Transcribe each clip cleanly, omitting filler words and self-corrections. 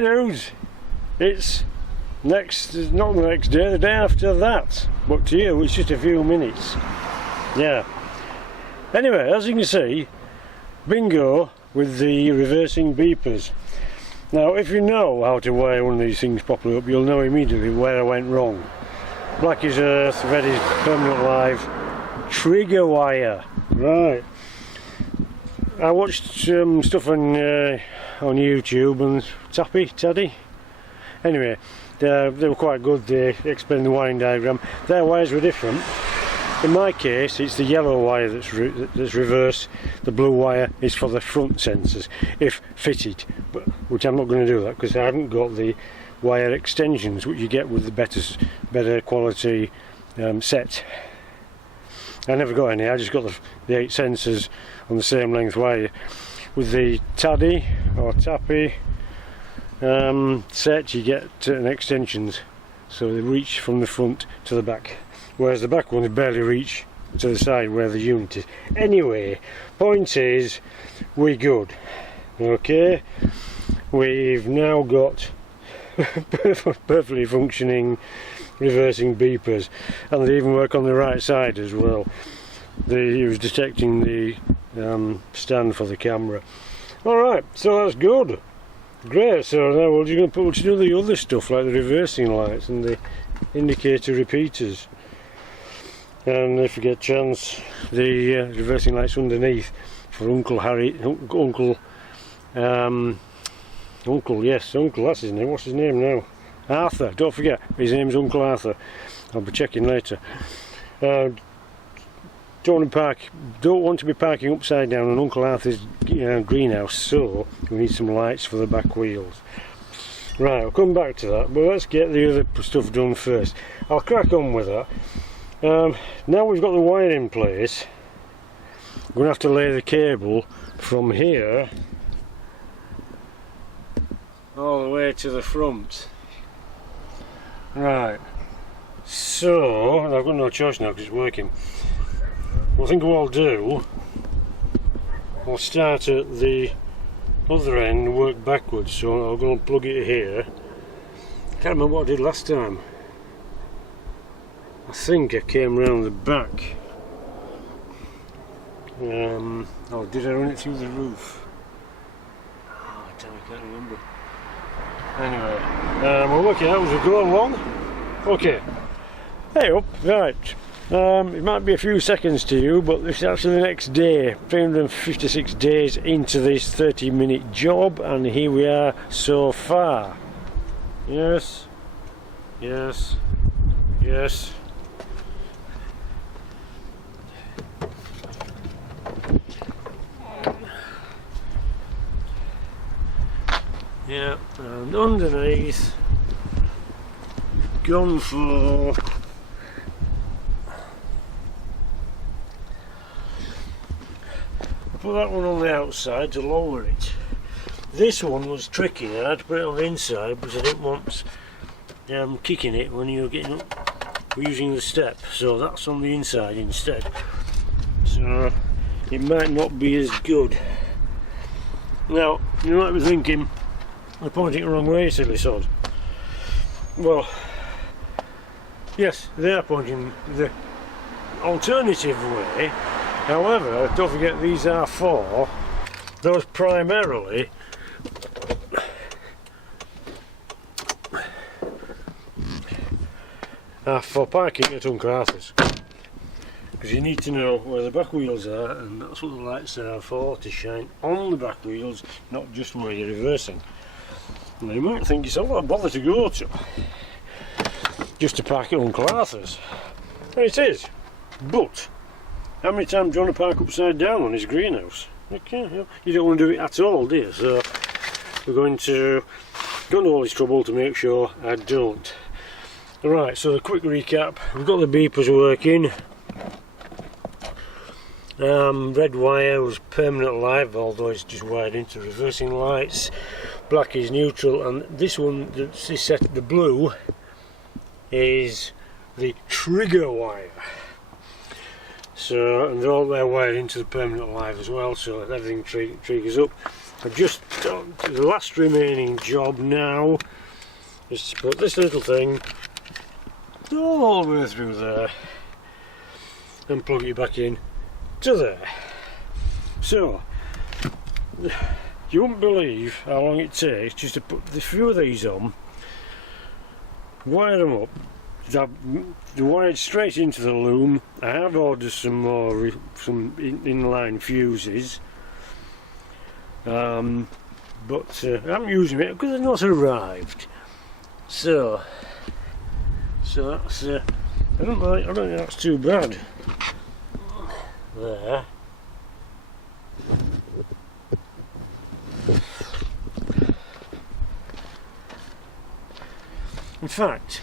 Right, dudes, it's not the next day, the day after that, but to you it's just a few minutes. Yeah. Anyway, as you can see, bingo with the reversing beepers. Now, if you know how to wire one of these things properly up, you'll know immediately where I went wrong. Black as earth, red is permanent live, trigger wire. Right. I watched some stuff on YouTube and Taddy. Anyway, they were quite good. They explained the wiring diagram. Their wires were different. In my case, it's the yellow wire that's reversed. The blue wire is for the front sensors, if fitted. But which I'm not going to do that because I haven't got the wire extensions which you get with the better quality set. I never got any. I just got the 8 sensors on the same length wire. With the Taddy or Tappy set, you get certain extensions, so they reach from the front to the back, whereas the back ones barely reach to the side where the unit is. Anyway, point is, we're good. Okay, we've now got perfectly functioning reversing beepers, and they even work on the right side as well. It was detecting the stand for the camera. Alright, so that's good. Great, so now we're going to do the other stuff like the reversing lights and the indicator repeaters. And if you get a chance, the reversing lights underneath for Uncle Harry, Uncle, yes, Uncle, that's his name. What's his name now? Arthur, don't forget, his name's Uncle Arthur. I'll be checking later. Don't want to be parking upside down on Uncle Arthur's greenhouse, so we need some lights for the back wheels. Right, I'll come back to that, but let's get the other stuff done first. I'll crack on with that. Now we've got the wire in place, we're going to have to lay the cable from here all the way to the front. Right, so I've got no choice now because it's working. Well, I think what I'll do, I'll start at the other end and work backwards, so I'll go and plug it here. I can't remember what I did last time. I think I came round the back. Oh, did I run it through the roof? Oh, damn, I can't remember. Anyway, we'll work it out as we go along. Okay. Hey up, right. It might be a few seconds to you, but this is actually the next day. 356 days into this 30-minute job, and here we are so far. Yes, yes, yes. Yeah, and underneath, gone for put that one on the outside to lower it. This one was tricky. I had to put it on the inside because I didn't want kicking it when you were getting up using the step, so that's on the inside instead, so it might not be as good. Now you might be thinking, I'm pointing it the wrong way, silly sod. Well, yes, they are pointing the alternative way. However, don't forget these are for those primarily are for parking at Uncle Arthur's, because you need to know where the back wheels are, and that's what the lights are for, to shine on the back wheels, not just where you're reversing. Now you might think it's a lot of bother to go to just to park at Uncle Arthur's, and it is, but how many times do you want to park upside down on his greenhouse? You don't want to do it at all, do you? So we're going to go to all this trouble to make sure I don't. Right, so a quick recap. We've got the beepers working. Red wire was permanent live, although it's just wired into reversing lights. Black is neutral, and this one, this set, the blue, is the trigger wire. So, and they're wired into the permanent live as well, so everything triggers up. I've just done the last remaining job now is to put this little thing all the way through there and plug it back in to there. So you wouldn't believe how long it takes just to put a few of these on, wire them up. They're wired straight into the loom. I have ordered some more, some inline fuses, but I haven't used them yet because they've not arrived. So that's I don't think that's too bad. There. In fact,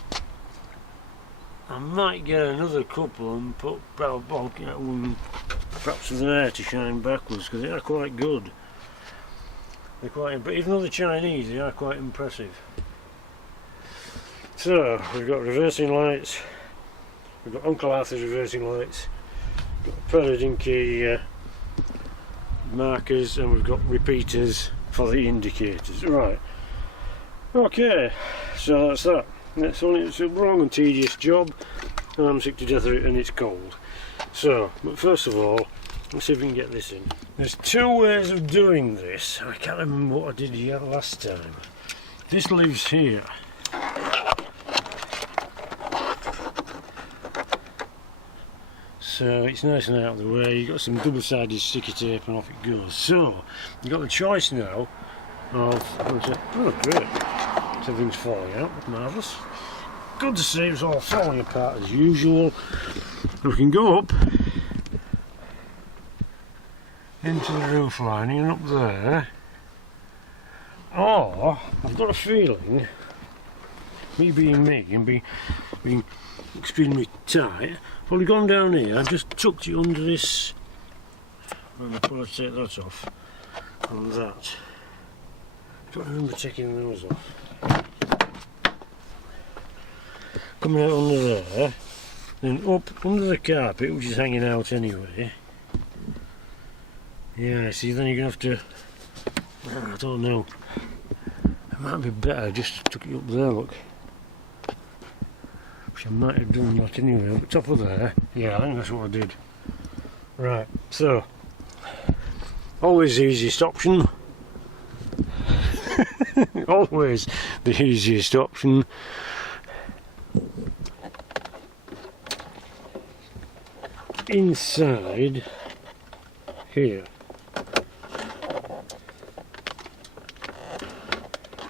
I might get another couple and put perhaps with an air to shine backwards, because they are quite good. They're quite, but even though they're Chinese, they are quite impressive. So we've got reversing lights. We've got Uncle Arthur's reversing lights. We've got Peridinky markers, and we've got repeaters for the indicators. Right. Okay. So that's that. It's a long and tedious job, and I'm sick to death of it, and it's cold. So, but first of all, let's see if we can get this in. There's two ways of doing this. I can't remember what I did here last time. This lives here. So it's nice and out of the way. You've got some double-sided sticky tape and off it goes. So, you've got the choice now of, oh great, everything's falling out, marvellous. Good to see it's all falling apart as usual. We can go up into the roof lining and up there, or I've got a feeling, me being me and being extremely tight, I've probably gone down here and just tucked it under this. I'm going to probably take that off and that. I don't remember taking those off. Coming out under there, then up under the carpet, which is hanging out anyway. Yeah, see, then you're going to have to, I don't know, it might be better just to tuck it up there, look. Which I might have done that anyway, up top of there. Yeah, I think that's what I did. Right, so, always the easiest option. Always the easiest option. Inside here.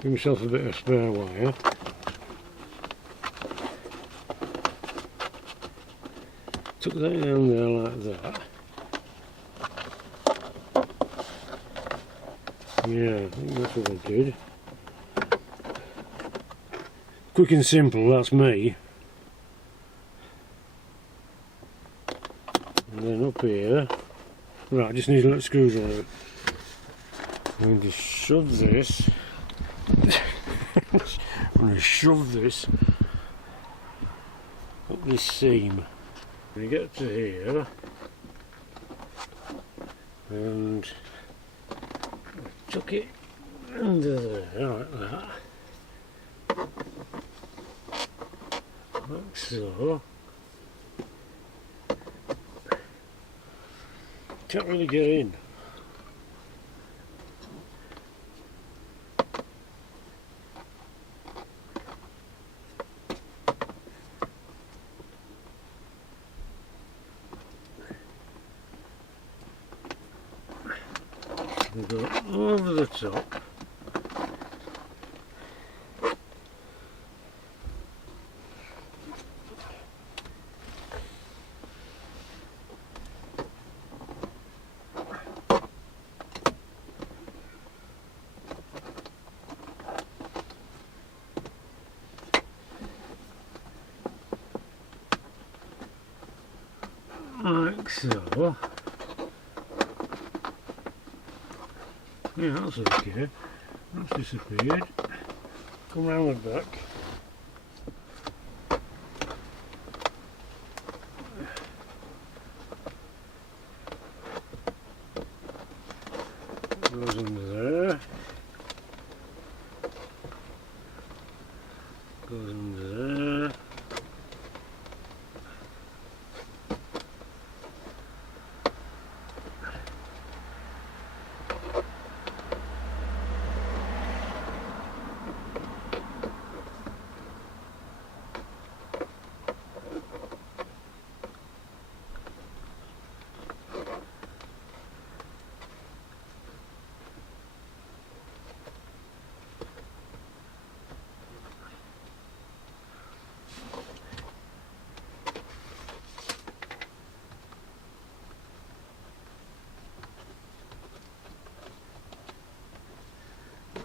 Give myself a bit of spare wire. Tuck that down there like that. Yeah, I think that's what I did. Quick and simple, that's me. And then up here, right, I just need a little screwdriver. I'm going to shove this. I'm going to shove this up this seam. When you get to here, and tuck it under there like that. Like so. Can't really get in. We go over the top. Like so. Yeah, that's okay. That's disappeared. Come round the back. Goes under there. Goes under there.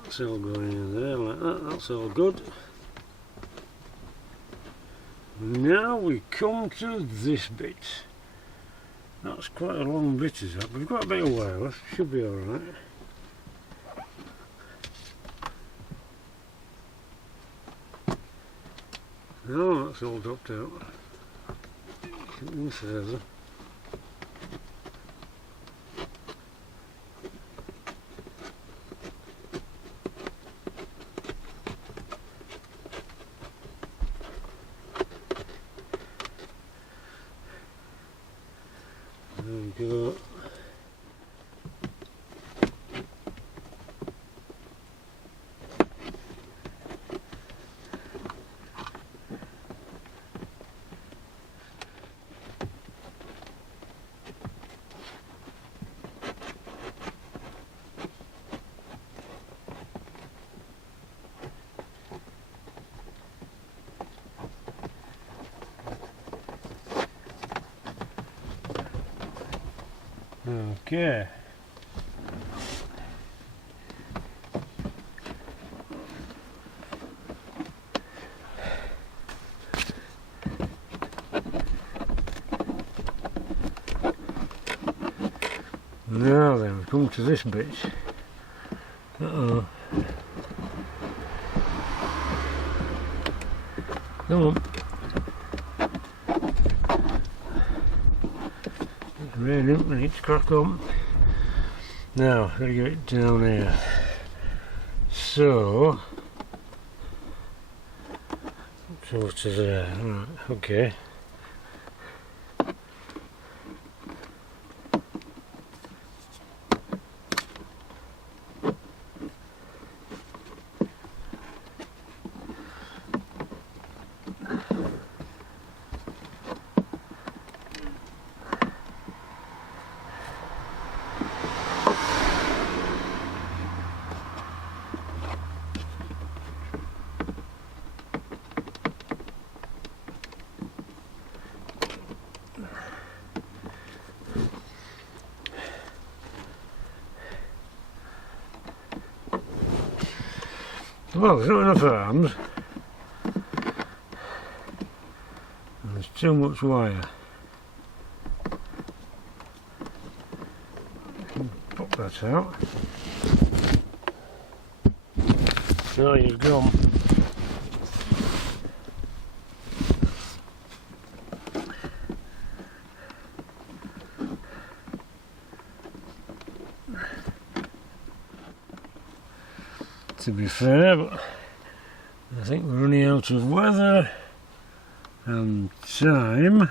That's all going in there like that, that's all good. Now we come to this bit. That's quite a long bit, is that? We've got a bit of wire left, should be alright. No, that's all dropped out. Something further. There we go. Okay. Now then, we've come to this bit. Uh-oh. Come on. It's raining, we need to crack on. Now, gotta get it down here. So, over to there. Right, okay. Well, there's not enough arms, and there's too much wire. Pop that out. Now you've gone. To be fair, but I think we're running out of weather and time.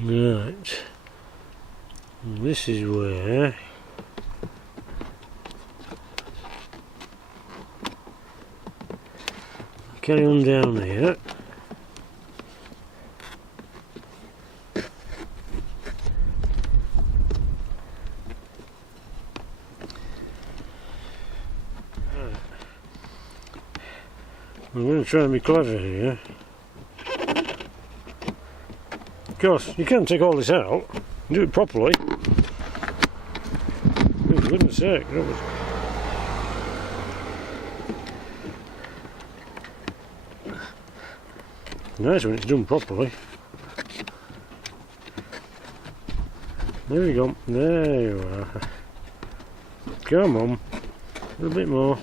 Right, this is where carry on down here. I'm going to try and be clever here. Of course, you can't take all this out and do it properly. For goodness sake, that was... Nice when it's done properly. There we go. There you are. Come on. A little bit more.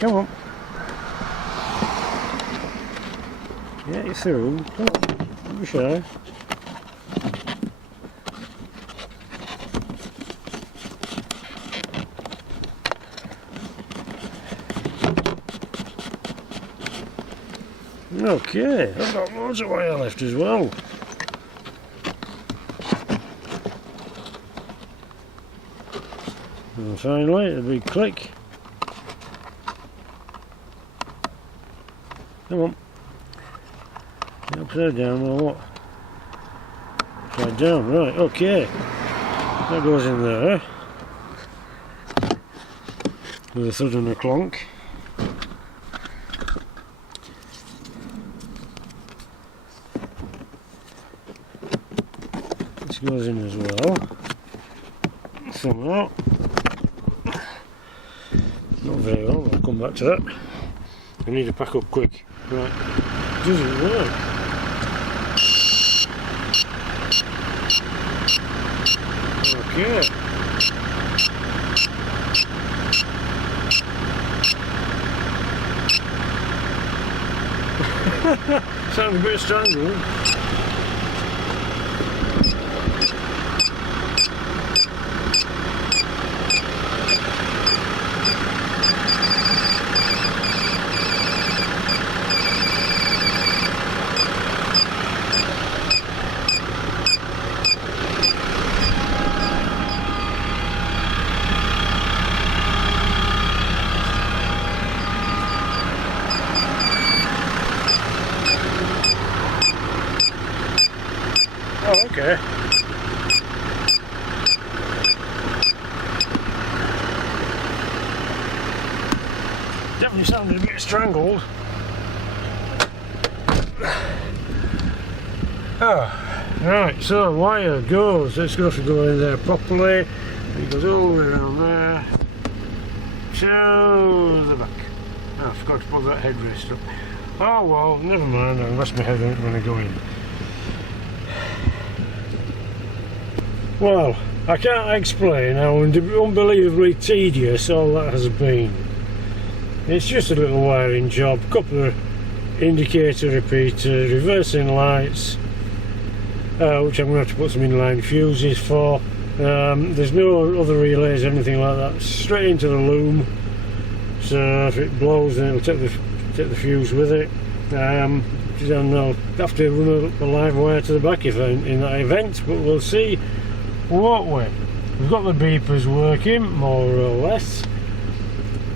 Come on. Get you through. Come on. Don't be shy. Okay, I've got loads of wire left as well. And finally, a big click. Come on. Upside down or what? Upside down, right, okay. That goes in there. With a thud and a clonk. This goes in as well. Somehow. Not very well, I'll come back to that. I need to pack up quick. Right. Does it work? Okay. Sounds a bit strangled. Oh, okay. Definitely sounded a bit strangled. Oh, right, so wire goes. It's going to have to go in there properly. It goes all the way around there to the back. Oh, I forgot to put that headrest up. Oh well, never mind, I'll rest my head on it when I go in. Well, I can't explain how unbelievably tedious all that has been. It's just a little wiring job, couple of indicator repeaters, reversing lights, which I'm going to have to put some inline fuses for. There's no other relays or anything like that, straight into the loom, so if it blows then it'll take the fuse with it. Then I'll have to run a live wire to the back if in that event, but we'll see. What way? We've got the beepers working, more or less,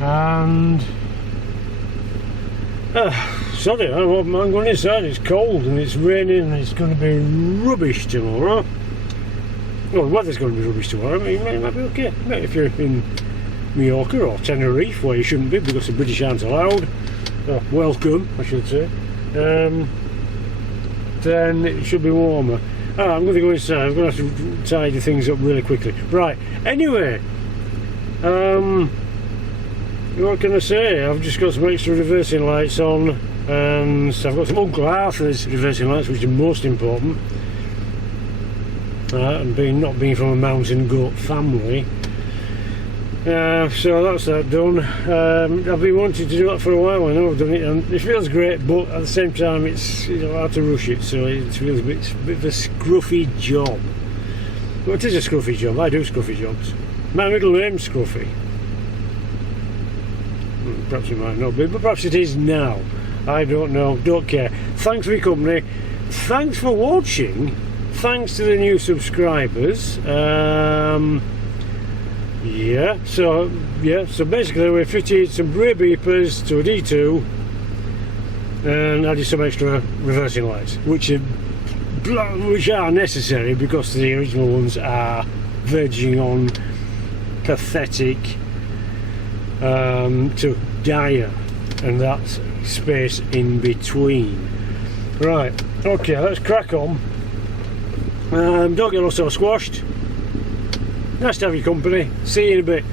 and sorry, I'm going inside. It's cold and it's raining and it's going to be rubbish tomorrow. Well, the weather's going to be rubbish tomorrow. I mean, it might be okay. If you're in Mallorca or Tenerife, where you shouldn't be because the British aren't allowed, welcome, I should say, then it should be warmer. I'm going to go inside. I'm going to have to tidy things up really quickly. Right, anyway, what can I say? I've just got some extra reversing lights on, and so I've got some Uncle Arthur's reversing lights, which are most important, and not being from a mountain goat family. So that's that done. I've been wanting to do that for a while. I know I've done it, and it feels great, but at the same time, it's hard to rush it. So it feels a bit of a scruffy job. Well, it is a scruffy job. I do scruffy jobs. My middle name's Scruffy. Perhaps it might not be, but perhaps it is now. I don't know, don't care. Thanks for your company, thanks for watching, thanks to the new subscribers. So basically we fitted some brake beepers to a D2 and added some extra reversing lights, which are necessary because the original ones are verging on pathetic to dire, and that's space in between. Right, okay, let's crack on. Don't get also squashed. Nice to have your company. See you in a bit.